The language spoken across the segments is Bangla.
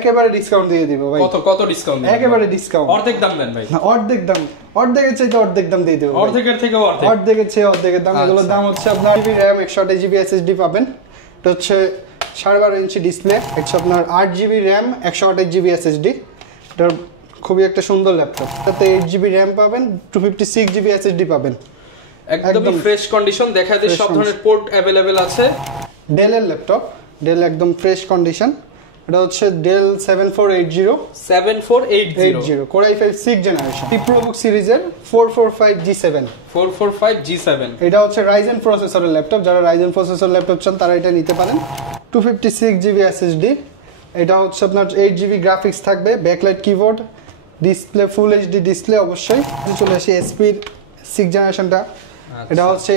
একেবারে ডিসকাউন্ট দিয়ে দিব ভাই। কত ডিসকাউন্ট দিবেন? একেবারে ডিসকাউন্ট। অর্ধেক দাম দেন ভাই। না অর্ধেক দাম, অর্ধেকের চাইতে অর্ধেক দাম দিয়ে দেব। অর্ধেকের থেকে অর্ধেক, অর্ধেকের চেয়ে অর্ধেকের দাম। এগুলোর দাম হচ্ছে আপনার জিবি র‍্যাম 128 জিবি এসএসডি পাবেন। এটা হচ্ছে 12.5 ইঞ্চি ডিসপ্লে, হচ্ছে আপনার 8 জিবি র‍্যাম 128 জিবি এসএসডি। এটা খুবই একটা সুন্দর ল্যাপটপ। এটাতে 8 জিবি র‍্যাম পাবেন, 256 জিবি এসএসডি পাবেন। একদম ফ্রেশ কন্ডিশন। দেখায় যে সব ধরনের পোর্ট अवेलेबल আছে। ডেল এর ল্যাপটপ, ডেল একদম ফ্রেশ কন্ডিশন। এটা হচ্ছে del 7480 core i5 6th generation ProBook সিরিজের 445G7। এটা হচ্ছে রাইজেন প্রসেসরের ল্যাপটপ। যারা রাইজেন প্রসেসর ল্যাপটপ চান তারা এটা নিতে পারেন। 256 জিবি এসএসডি। এটা হচ্ছে আপনার 8 জিবি গ্রাফিক্স থাকবে, backlight keyboard, display full HD display অবশ্যই। চলে আসি এসপির 6th জেনারেশনটা। এটা হচ্ছে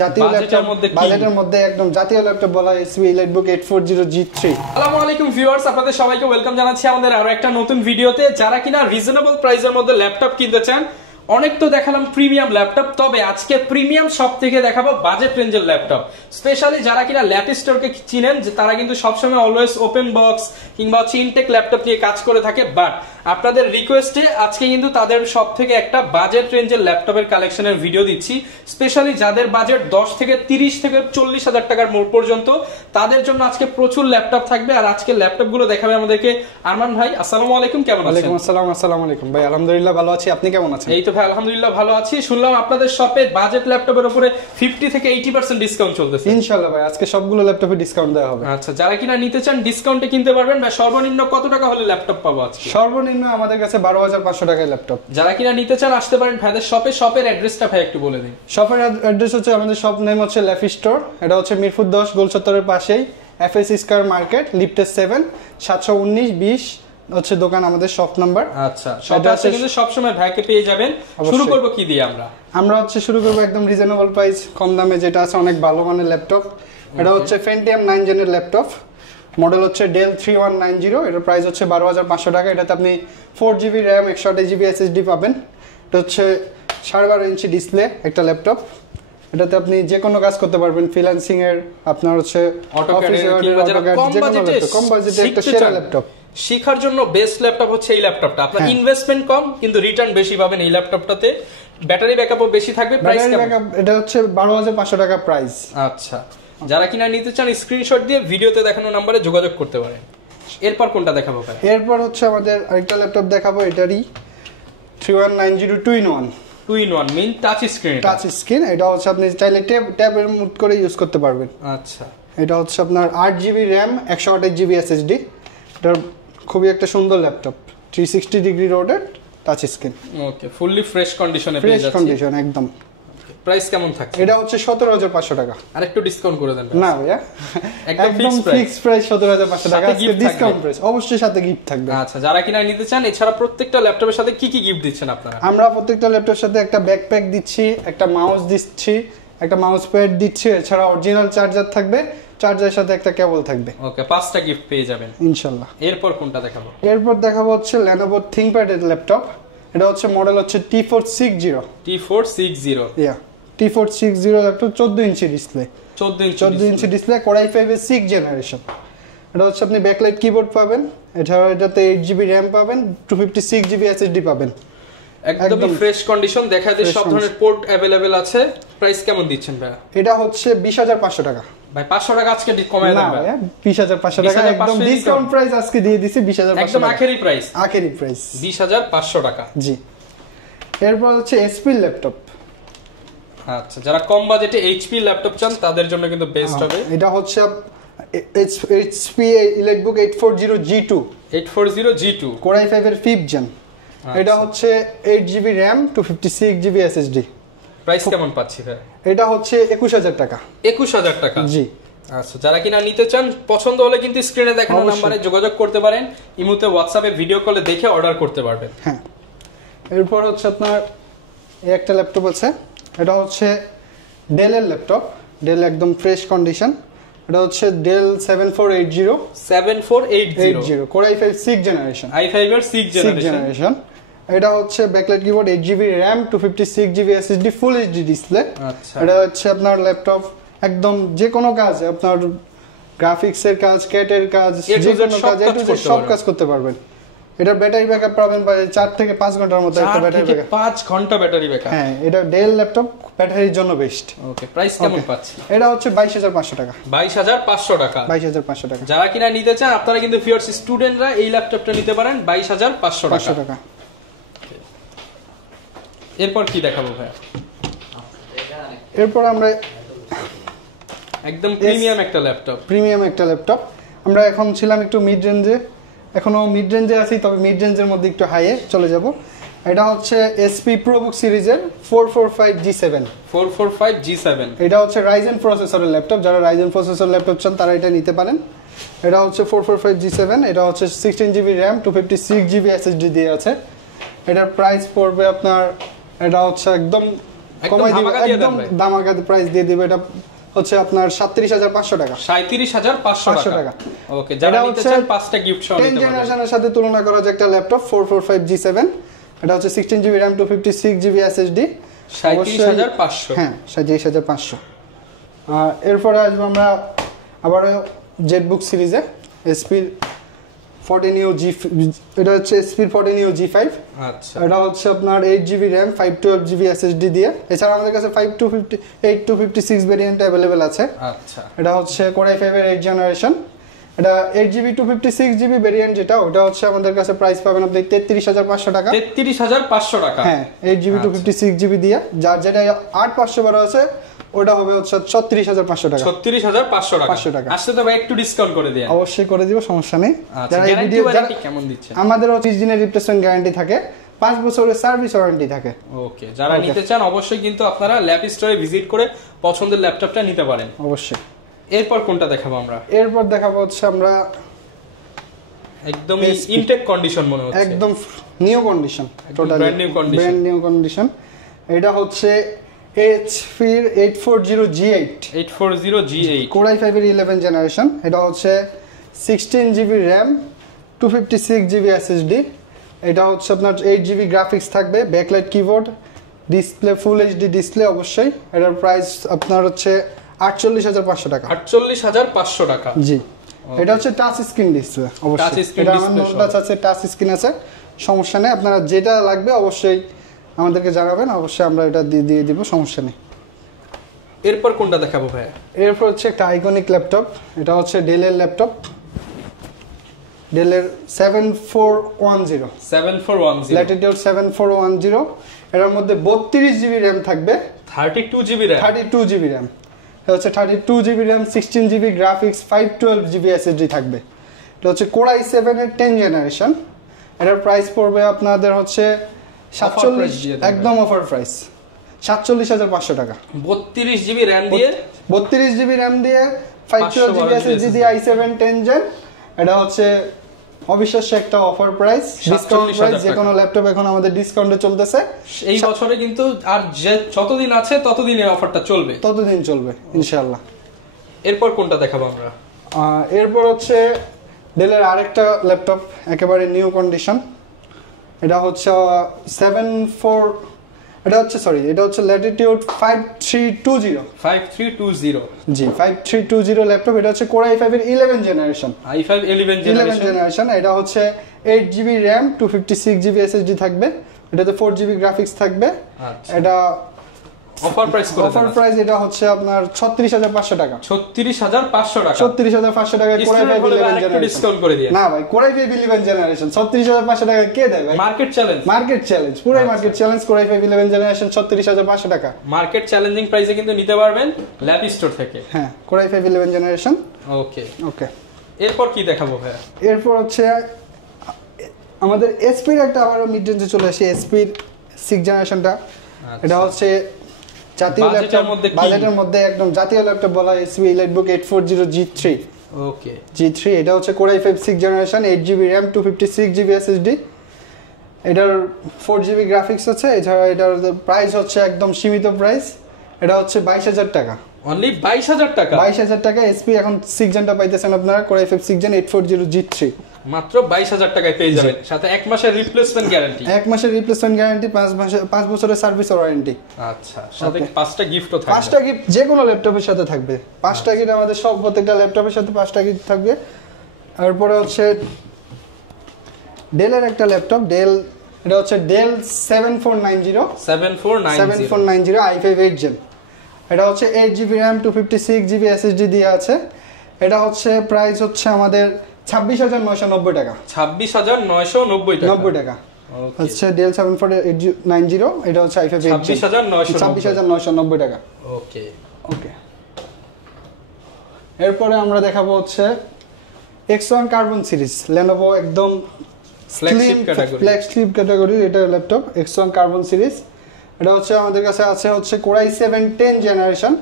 জাতীয় ল্যাপটপ, বাজেটের মধ্যে একদম জাতীয় ল্যাপটপ বলা হয় এসপি এলাইটবুক 840G3। আসসালামু আলাইকুম ভিউয়ার্স, আপনাদের সবাইকে ওয়েলকাম জানাচ্ছি আমাদের আরো একটা নতুন ভিডিওতে। যারা কিনা রিজনেবল প্রাইসের মধ্যে ল্যাপটপ কিনতে চান, অনেক তো দেখালাম প্রিমিয়াম ল্যাপটপ, তবে আজকে প্রিমিয়াম সব থেকে দেখাবো বাজেট রেঞ্জের ল্যাপটপ। স্পেশালি যারা কিনা ল্যাটিস্টোরকে চিনেন, যে তারা কিন্তু সবসময় অলওয়েজ ওপেন বক্স কিংবা হচ্ছে ইনটেক ল্যাপটপ নিয়ে কাজ করে থাকে। বাট আপনাদের রিকোয়েস্টে আজকে কিন্তু তাদের সব থেকে একটা বাজেট রেঞ্জের ল্যাপটপের কালেকশনের ভিডিও দিচ্ছি। স্পেশালি যাদের বাজেট 10 থেকে 30 থেকে 40 হাজার টাকার মোড় পর্যন্ত, তাদের জন্য আজকে প্রচুর ল্যাপটপ থাকবে। আর আজকে ল্যাপটপগুলো দেখাবে আমাদেরকে আরমান ভাই। আসসালামু আলাইকুম, কেমন আছেন? ওয়ালাইকুম আসসালাম। আসসালামু আলাইকুম ভাই, আলহামদুলিল্লাহ ভালো আছি। আপনি কেমন আছেন? এই তো ভাই আলহামদুলিল্লাহ ভালো আছি। শুনলাম আপনাদের শপে বাজেট ল্যাপটপের উপরে 50 থেকে 80% ডিসকাউন্ট চলতেছে। ইনশাআল্লাহ ভাই, আজকে সবগুলো ল্যাপটপে ডিসকাউন্ট দেওয়া হবে। আচ্ছা, যারা কিনা নিতে চান ডিসকাউন্টে কিনতে পারবেন। ভাই সর্বনিম্ন কত টাকা হলে ল্যাপটপ পাবো আজকে? সর্বনিম্ন আমাদের কাছে 12,500 টাকায় ল্যাপটপ। যারা কিনা নিতে চান আসতে পারেন ভাইদের শপে। শপের অ্যাড্রেসটা ভাই একটু বলে দিন। শপের অ্যাড্রেস হচ্ছে, আমাদের শপ নেম হচ্ছে ল্যাফি স্টোর। এটা হচ্ছে মিরপুর 10 গোলচত্বরের পাশেই এফএস স্কয়ার মার্কেট, লিফটের 7, 719-20 হচ্ছে দোকান, আমাদের শপ নাম্বার। আচ্ছা, শপে আসলে কিন্তু সব সময় ভাইকে পেয়ে যাবেন। শুরু করব কি দিয়ে? আমরা হচ্ছে শুরু করব একদম রিজনেবল প্রাইস, কম দামে যেটা আছে, অনেক ভালো মানের ল্যাপটপ। এটা হচ্ছে Pentium 9 জেনের ল্যাপটপ, মডেল হচ্ছে ডেল 3190। এটার প্রাইস হচ্ছে 12,500 টাকা। এটাতে আপনি 4 জিবি র্যাম 128 জিবি এসএসডি পাবেন। এটা হচ্ছে 12.5 ইঞ্চি ডিসপ্লে একটা ল্যাপটপ। এটাতে আপনি যে কোনো কাজ করতে পারবেন, ফ্রিল্যান্সিং এর, আপনার হচ্ছে কম বাজেটে একটা সেরা ল্যাপটপ। শিখার জন্য বেস্ট ল্যাপটপ হচ্ছে এই ল্যাপটপটা। আপনার ইনভেস্টমেন্ট কম কিন্তু রিটার্ন বেশি পাবেন এই ল্যাপটপটাতে। ব্যাটারি ব্যাকআপও বেশি থাকবে। প্রাইস কেমন? এটা হচ্ছে 12,500 টাকা প্রাইস। আচ্ছা, যারা কিনা নিতে চান স্ক্রিনশট দিয়ে ভিডিওতে দেখানো নম্বরে যোগাযোগ করতে পারেন। এরপর কোনটা দেখাবো ভাই? এরপর হচ্ছে আমাদের আরেকটা ল্যাপটপ দেখাবো, এটারই 3190 2-in-1 মিন টাচ স্ক্রিন। Touch screen. এটা হচ্ছে আপনি চাইলে ট্যাবের মুড করে ইউজ করতে পারবেন। আচ্ছা, এটা হচ্ছে আপনার 8 জিবি র্যাম 128 জিবি এসএসডি। এটা খুবই একটা সুন্দর laptop, 360 degree rotate touch screen. Okay, fully fresh কন্ডিশনে পেয়ে যাচ্ছি। ফ্রেশ কন্ডিশন একদম। প্রাইস কেমন থাকছে? এটা হচ্ছে 17,500 টাকা। আর একটু ডিসকাউন্ট করে দেন। না ভাইয়া, একদম ফিক্স প্রাইস 17,500 টাকা। আজকে ডিসকাউন্ট প্রাইস, অবশ্যই সাথে গিফট থাকবে। আচ্ছা, যারা কিনা নিতে চান, এছাড়া প্রত্যেকটা ল্যাপটপের সাথে কি কি গিফট দিচ্ছেন আপনারা? আমরা প্রত্যেকটা ল্যাপটপের সাথে একটা ব্যাকপ্যাক দিচ্ছি, একটা মাউস দিচ্ছি, একটা মাউস প্যাড দিচ্ছি, এছাড়া অরিজিনাল চার্জার থাকবে, চার্জারের সাথে একটা কেবল থাকবে। ওকে, 5টা গিফট পেয়ে যাবেন ইনশাআল্লাহ। এরপর কোনটা দেখাবো? এরপর দেখাবো হচ্ছে Lenovo ThinkPad এর ল্যাপটপ। এটা হচ্ছে মডেল হচ্ছে T460। ইয়া, T460 laptop, 14 inch display. 14 inch display, core i5 এর 6th জেনারেশন। এটা হচ্ছে আপনি ব্যাকলাইট কিবোর্ড পাবেন, এছাড়া এটাতে 8 জিবি র‍্যাম পাবেন, 256 জিবি এসএসডি পাবেন। একদম ফ্রেশ কন্ডিশন। দেখায় যে সব ধরনের পোর্ট अवेलेबल আছে। প্রাইস কেমন দিচ্ছেন ভাই? এটা হচ্ছে 20,500 টাকা। ভাই 500 টাকা আজকে কমায় দেন ভাই। 20,500 টাকা একদম ডিসকাউন্ট প্রাইস আজকে দিয়ে দিছি। 20,500 একদম আখেরি প্রাইস। 20,500 টাকা। জি। এরপর হচ্ছে এইচপি ল্যাপটপ। আচ্ছা, যারা কম বাজেটে এইচপি ল্যাপটপ চান তাদের জন্য কিন্তু বেস্ট হবে। এটা হচ্ছে এইচপি এলাইটবুক 840G2 কোর i5 এর 5th জেন। এটা হচ্ছে 8 GB RAM 256 GB SSD. Price কেমন পাচ্ছি ভাই? এটা হচ্ছে 21,000 টাকা। 21,000 টাকা, জি। আচ্ছা, যারা কিনা নিতে চান, পছন্দ হলে কিন্তু স্ক্রিনে দেখানো নম্বরে যোগাযোগ করতে পারেন। ইমুতে হোয়াটসঅ্যাপে ভিডিও কলে দেখে অর্ডার করতে পারবেন। হ্যাঁ। এরপর হচ্ছে আপনার এই একটা ল্যাপটপ আছে। এটা হচ্ছে ডেল এর ল্যাপটপ, ডেল একদম ফ্রেশ কন্ডিশন। এটা হচ্ছে del 7480 core i5 6th generation. i5 এর 6th জেনারেশন। এটা হচ্ছে backlight keyboard, 8 GB RAM 256 GB SSD, full HD display. আচ্ছা, এটা হচ্ছে আপনার ল্যাপটপ একদম যে কোনো কাজ, আপনার গ্রাফিক্সের কাজ, ক্যাটের কাজ, যে কোনো কাজ সব কাজ করতে পারবেন। এটা ব্যাটারি ব্যাকআপ পাবেন প্রায় 4 থেকে 5 ঘন্টার মতো একটা ব্যাটারি ব্যাকআপ। 5 ঘন্টা ব্যাটারি ব্যাকআপ। হ্যাঁ, এটা ডেল ল্যাপটপ ব্যাটারির জন্য বেস্ট। ওকে, প্রাইস কেমন পাচ্ছি? এটা হচ্ছে 22500 টাকা। 22500 টাকা। 22500 টাকা। যারা কিনা নিতে চান আপনারা কিন্তু ভিউয়ার্স স্টুডেন্টরা এই ল্যাপটপটা নিতে পারেন 22500 টাকা। এরপর কি দেখাবো ভাই? এরপর আমরা একদম প্রিমিয়াম একটা ল্যাপটপ। আমরা এখন ছিলাম একটু মিড রেঞ্জে, এখনো মিড রেঞ্জে আছি, তবে মিড রেঞ্জের মধ্যে একটু হাইয়ে চলে যাব। এটা হচ্ছে এসপি প্রোবুক সিরিজের 445G7। 445G7 এটা হচ্ছে রাইজেন প্রসেসরের ল্যাপটপ। যারা রাইজেন প্রসেসর ল্যাপটপ চান তারা এটা নিতে পারেন। এটা হচ্ছে 445G7। এটা হচ্ছে 16GB RAM 256GB SSD দিয়ে আছে। এটার প্রাইস পড়বে আপনার, এটা হচ্ছে একদম কমাই দিবে, একদম ধামাকা প্রাইস দিয়ে দিবে। এটা হচ্ছে আপনার 37500 টাকা। 37500 টাকা। ওকে, যারা নিতে চান 5টা গিফট সহ নিতে পারবেন। 10 জেনারেশনের সাথে তুলনা করা যায় একটা ল্যাপটপ 445G7। এটা হচ্ছে 16GB RAM 256GB SSD। 37500। হ্যাঁ, 37500। আর এরপরে আসবো আমরা আবার জেটবুক সিরিজে SP 14U G, এটা হচ্ছে SP 14U G5। আচ্ছা, এটা হচ্ছে আপনার 8GB RAM 512GB SSD দিয়ে। এছাড়া আমাদের কাছে 5256 ভেরিয়েন্ট अवेलेबल আছে। আচ্ছা, এটা হচ্ছে Core i5 এর 8th জেনারেশন। এটা 8GB 256GB ভেরিয়েন্ট, যেটা ওটা হচ্ছে আমাদের কাছে প্রাইস পাবেন আপনি 33500 টাকা। 33500 টাকা। হ্যাঁ, 8GB 256GB দিয়ে। যার যেটা 8512 আছে ওটা হবে হচ্ছে 36500 টাকা। 36500 টাকা। আসলে তো ভাই একটু ডিসকাউন্ট করে দেন। অবশ্যই করে দিব, সমস্যা নেই। যারা এই ভিডিও কেমন দিচ্ছে? আমাদের 30 দিনের রিপ্লেসমেন্ট গ্যারান্টি থাকে, 5 বছরের সার্ভিস ওয়ারেন্টি থাকে। ওকে, যারা নিতে চান অবশ্যই কিন্তু আপনারা ল্যাপ স্টোরে ভিজিট করে পছন্দের ল্যাপটপটা নিতে পারেন। অবশ্যই। এরপর কোনটা দেখাবো আমরা? এরপর দেখাবো হচ্ছে আমরা একদম ইনটেক কন্ডিশন মনে হচ্ছে, একদম new condition, totally brand new condition. এটা হচ্ছে HP 840G8। 840G8 Core i5 এর 11th জেনারেশন। এটা হচ্ছে 16GB RAM 256GB SSD। এটা হচ্ছে আপনার 8GB গ্রাফিক্স থাকবে, backlight keyboard, display full HD display অবশ্যই। এটার প্রাইস আপনার হচ্ছে 48500 টাকা। 48500 টাকা। জি, এটা হচ্ছে টাচ স্ক্রিন ডিসপ্লে অবশ্যই। এটা আমার নোট আছে, টাচ স্ক্রিন আছে, সমস্যা নেই। আপনারা যেটা লাগবে অবশ্যই আমাদেরকে জানাবেন, অবশ্যই আমরা এটা দিয়ে দিব, সমস্যা নেই। এরপর কোনটা দেখাবো ভাই? এরপর হচ্ছে একটা আইকনিক ল্যাপটপ। এটা হচ্ছে ডেলের ল্যাপটপ, ডেলের 7410 ল্যাটিটিউড 7410। এর মধ্যে 32GB RAM থাকবে, 32GB RAM। এটা হচ্ছে 32GB RAM 16GB graphics 512GB SSD থাকবে। এটা হচ্ছে Core i7 এর 10th জেনারেশন। এটার প্রাইস পড়বে আপনাদের হচ্ছে 47, একদম অফার প্রাইস 47500 টাকা। 32GB RAM দিয়ে 512GB SSD দিয়ে i7 10 জেন। এটা হচ্ছে অবিশ্বাস্য একটা অফার প্রাইস, ডিসকাউন্ট প্রাইস। যে কোনো ল্যাপটপ এখন আমাদের ডিসকাউন্টে চলতেছে এই বছরে, কিন্তু আর যে যতদিন আছে ততদিন এই অফারটা চলবে, ততদিন চলবে ইনশাআল্লাহ। এরপর কোনটা দেখাবো আমরা? এরপর হচ্ছে ডেলের আরেকটা ল্যাপটপ, একেবারে নিউ কন্ডিশন। এটা হচ্ছে এটা হচ্ছে ল্যাটিটিউড 5320। জি, 5320 ল্যাপটপ। এটা হচ্ছে Core i5 এর 11th generation. i5 11th generation. এটা হচ্ছে 8GB RAM 256GB SSD থাকবে। এটাতে 4GB গ্রাফিক্স থাকবে। এটা অফার প্রাইস এটা হচ্ছে আপনার 36500 টাকা। 36500 টাকা। 36500 টাকা Core i5 11th generation. Discount করে দিয়ে না ভাই, Core i5 11th জেনারেশন 36500 টাকা কে দেয় ভাই? মার্কেট চ্যালেঞ্জ, পুরো market challenge. Core i5 11th generation 36500 টাকা মার্কেট চ্যালেঞ্জিং প্রাইসে কিন্তু নিতে পারবেন ল্যাপ স্টোর থেকে। হ্যাঁ, Core i5 11th জেনারেশন। ওকে। এরপর কি দেখাবো ভাই? এরপর হচ্ছে আমাদের এসপির একটা আবার মিড রেঞ্জে চলে আসে, এসপির 6th জেনারেশনটা। এটা হচ্ছে জাতীয় ল্যাপটপ, বাজেটের মধ্যে একদম জাতীয় ল্যাপটপ বলা হয় এসপি এলাইটবুক 840G3। ওকে, G3। এটা হচ্ছে Core i5 6th generation, 8GB RAM 256GB SSD। এটার 4GB গ্রাফিক্স আছে। এছাড়া এটার প্রাইস হচ্ছে একদম সীমিত প্রাইস, এটা হচ্ছে 22000 টাকা। অনলি 22000 টাকা। 22000 টাকা। এসপি এখন 6 জেনটা পাইতেছেন আপনারা, Core i5 6 জেন 840G3। মাত্র 22000 টাকায় পেয়ে যাবেন, সাথে 1 মাসের রিপ্লেসমেন্ট গ্যারান্টি। 1 মাসের রিপ্লেসমেন্ট গ্যারান্টি, 5 বছরের সার্ভিস ওয়ারেন্টি। আচ্ছা, সাথে 5টা গিফটও থাকবে। 5টা গিফট যে কোনো ল্যাপটপের সাথে থাকবে। 5টা গিফট আমাদের সব প্রত্যেকটা ল্যাপটপের সাথে 5টা গিফট থাকবে। তারপরে হচ্ছে ডেলের একটা ল্যাপটপ, ডেল, এটা হচ্ছে ডেল 7490 i5 8 Gen। এটা হচ্ছে 8GB RAM 256GB SSD দিয়ে আছে। এটা হচ্ছে প্রাইস হচ্ছে আমাদের 26990 টাকা। 26990 টাকা হচ্ছে ডেল 7490, এটা হচ্ছে i5 8 Gen 26990 টাকা। ওকে ওকে। এরপরে আমরা দেখাবো হচ্ছে X1 কার্বন সিরিজ, Lenovo একদম ফ্ল্যাগশিপ ক্যাটাগরি এটা ল্যাপটপ X1 কার্বন সিরিজ। এটা হচ্ছে আমাদের কাছে আছে হচ্ছে Core i7 10 জেনারেশন,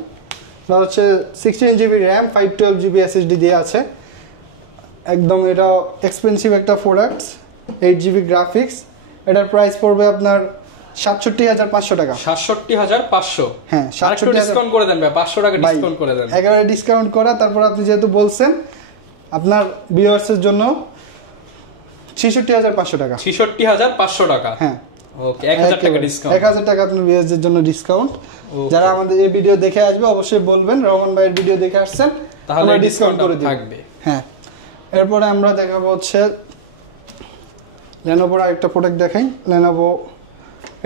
এটা হচ্ছে 16GB RAM 512GB SSD দিয়ে আছে। একদম এটা এক্সপেন্সিভ একটা প্রোডাক্ট, 8GB গ্রাফিক্স। এটার প্রাইস পড়বে আপনার 67500 টাকা। 67500? হ্যাঁ, 67000 ডিসকাউন্ট করে দেন ভাই, 500 টাকা ডিসকাউন্ট করে দেন। একেবারে ডিসকাউন্ট করা। তারপর আপনি যেহেতু বলছেন, আপনার ভিউয়ার্সের জন্য 66500 টাকা। 66500 টাকা, হ্যাঁ। ওকে, 1000 টাকা ডিসকাউন্ট। 1000 টাকা আপনার ভিউয়ার্সদের জন্য ডিসকাউন্ট। যারা আমাদের এই ভিডিও দেখে আসবে অবশ্যই বলবেন রহমান ভাইয়ের ভিডিও দেখে আসছেন, তাহলে ডিসকাউন্ট করে থাকবে। হ্যাঁ। এরপরে আমরা দেখাবো হচ্ছে Lenovoর আরেকটা প্রোডাক্ট দেখাই। Lenovo,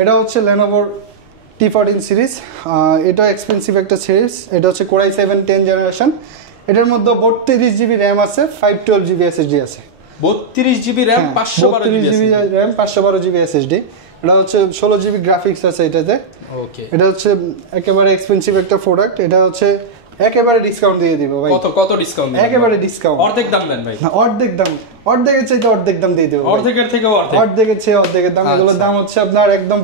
এটা হচ্ছে Lenovo T14 সিরিজ। এটা এক্সপেন্সিভ একটা সিরিজ। এটা হচ্ছে Core i7 10 জেনারেশন। এটার মধ্যে 32GB RAM আছে, 512GB SSD আছে। 32GB RAM 512GB RAM 512GB SSD। এটা হচ্ছে 16GB গ্রাফিক্স আছে এটাতে। ওকে, এটা হচ্ছে একেবারে এক্সপেন্সিভ একটা প্রোডাক্ট। এটা হচ্ছে একেবারে ডিসকাউন্ট দিয়ে দিব ভাই। কত ডিসকাউন্ট দিবেন? একেবারে ডিসকাউন্ট, অর্ধেক দাম দেন ভাই। অর্ধেক দাম, অর্ধেকের চাইতে অর্ধেক দাম দিয়ে দেব। অর্ধেকের থেকে অর্ধেক, অর্ধেকের চেয়ে অর্ধেকের দাম। এগুলোর দাম হচ্ছে আপনার একদম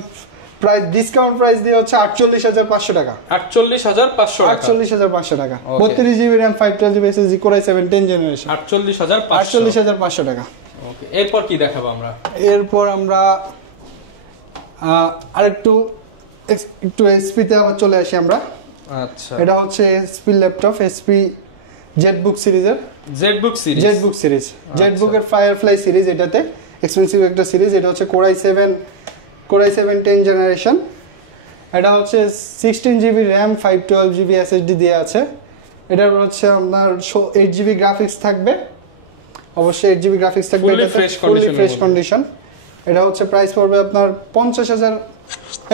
প্রাইস ডিসকাউন্ট প্রাইস দিয়ে হচ্ছে 48500 টাকা। 48500 টাকা। 48500 টাকা। 32GB RAM 512GB SSD Core i7 10 generation. 48500 টাকা। ওকে, এরপর কি দেখাবো আমরা? এরপর আমরা আরেকটু এসপি তে আবার চলে আসি আমরা। আচ্ছা, এটা হচ্ছে এসপি ল্যাপটপ, এসপি জেটবুক সিরিজের, জেটবুক সিরিজ, জেটবুকের ফায়ারফ্লাই সিরিজ। এটাতে এক্সপেন্সিভ একটা সিরিজ। এটা হচ্ছে Core i7 10 জেনারেশন। এটা হচ্ছে 16GB RAM 512GB SSD দিয়ে আছে। এটার হচ্ছে আপনার 8GB গ্রাফিক্স থাকবে, অবশ্যই 8GB গ্রাফিক্স থাকবে। Fully fresh condition. এটা হচ্ছে প্রাইস পড়বে আপনার 50000,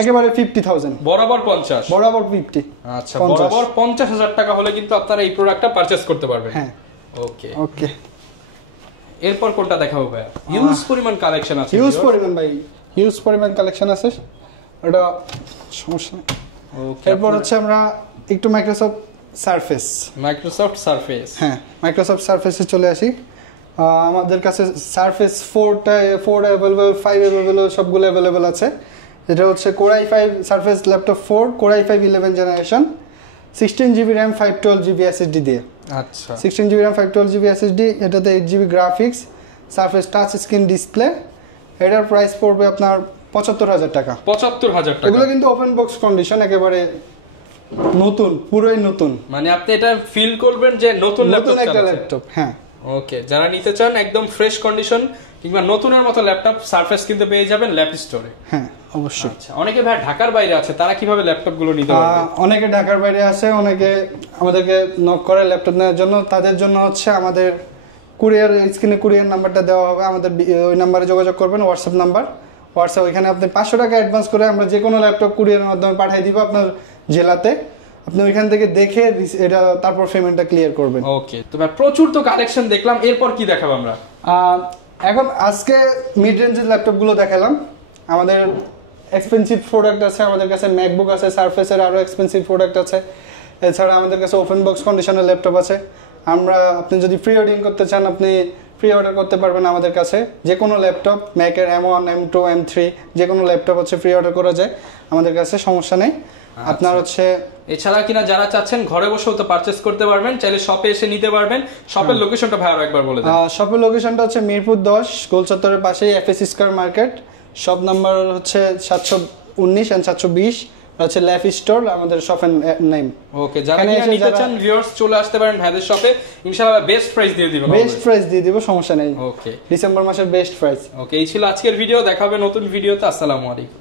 একেবারে 50000 বরাবর 50, বরাবর 50। আচ্ছা, বরাবর 50000 টাকা হলে কিন্তু আপনারা এই প্রোডাক্টটা পারচেজ করতে পারবেন। হ্যাঁ, ওকে ওকে। এরপর কোনটা দেখাবো ভাই? হিউজ পরিমাণ কালেকশন আছে। হিউজ পরিমাণ কালেকশন আছে, এটা সমস্যা নেই। ওকে, এরপর হচ্ছে আমরা একটু মাইক্রোসফট সারফেস। হ্যাঁ, মাইক্রোসফট সারফেসে চলে আসি। আমাদের কাছে সারফেস 4 অ্যাভেলেবল, 5 অ্যাভেলেবল, সবগুলো অ্যাভেলেবল আছে। এটা হচ্ছে Core i5 surface laptop 4, Core i5 11 generation, 16GB RAM 512GB SSD দিয়ে। আচ্ছা, 16GB RAM 512GB SSD। এটাতে 8GB graphics, surface touch screen display. এটার প্রাইস পড়বে আপনার 75000 টাকা। 75000 টাকা। এগুলো কিন্তু ওপেন বক্স কন্ডিশন, একেবারে নতুন, পুরোই নতুন। মানে আপনি এটা ফিল করবেন যে নতুন একটা ল্যাপটপ। হ্যাঁ, ওকে, যারা নিতে চান একদম ফ্রেশ কন্ডিশন কিংবা নতুনের মতো ল্যাপটপ সারফেস কিন্তু পেয়ে যাবেন ল্যাপ স্টোরে। হ্যাঁ, অবশ্যই। আচ্ছা, অনেকে ভাই ঢাকার বাইরে আছে, তারা কিভাবে ল্যাপটপ গুলো নিতে পারবে? অনেকে ঢাকার বাইরে আছে, অনেকে আমাদেরকে নক করে ল্যাপটপ নেওয়ার জন্য। তাদের জন্য হচ্ছে আমাদের কুরিয়ার, স্ক্রিনে কুরিয়ার নাম্বারটা দেওয়া হবে, আমাদের ওই নাম্বারে যোগাযোগ করবেন, হোয়াটসঅ্যাপ নাম্বার। হোয়াটসঅ্যাপ, ওইখানে আপনি 500 টাকা অ্যাডভান্স করে আমরা যে কোনো ল্যাপটপ কুরিয়ারের মাধ্যমে পাঠিয়ে দিব আপনার জেলাতে। আপনি ওইখান থেকে দেখে এটা তারপর পেমেন্টটা ক্লিয়ার করবেন। ওকে, তো ভাই প্রচুর তো কালেকশন দেখলাম, এরপর কি দেখাবো আমরা? এখন আজকে মিড রেঞ্জের ল্যাপটপগুলো দেখালাম। আমাদের এক্সপেন্সিভ প্রোডাক্ট আছে, আমাদের কাছে ম্যাকবুক আছে, সারফেসের আরও এক্সপেন্সিভ প্রোডাক্ট আছে। এছাড়া আমাদের কাছে ওপেন বক্স কন্ডিশনের ল্যাপটপ আছে। আপনি যদি প্রি অর্ডারিং করতে চান, আপনি প্রি অর্ডার করতে পারবেন আমাদের কাছে। যে কোনো ল্যাপটপ, ম্যাকের M1, M2, M3 যে কোনো ল্যাপটপ হচ্ছে প্রি অর্ডার করা যায় আমাদের কাছে, সমস্যা নেই। আপনার হচ্ছে এছাড়া কিনা যারা চাচ্ছেন ঘরে বসেও তো পারচেজ করতে পারবেন, চাইলে শপে এসে নিতে পারবেন। শপের লোকেশনটা ভাই আরো একবার বলে দেন। শপের লোকেশনটা হচ্ছে মিরপুর 10 গোলচত্বরের পাশেই FS square market. Shop number হচ্ছে 719 and 720, হচ্ছে ল্যাফ স্টোর আমাদের শপের নেম। ওকে, যারা নিতে চান ভিউয়ার্স চলে আসতে পারেন ভাইদের শপে, ইনশাআল্লাহ বেস্ট প্রাইস দিয়ে দিব। বেস্ট প্রাইস দিয়ে দিব, সমস্যা নেই। ওকে, ডিসেম্বর মাসের বেস্ট প্রাইস। ওকে, এই ছিল আজকের ভিডিও, দেখা হবে নতুন ভিডিওতে। আসসালামু আলাইকুম।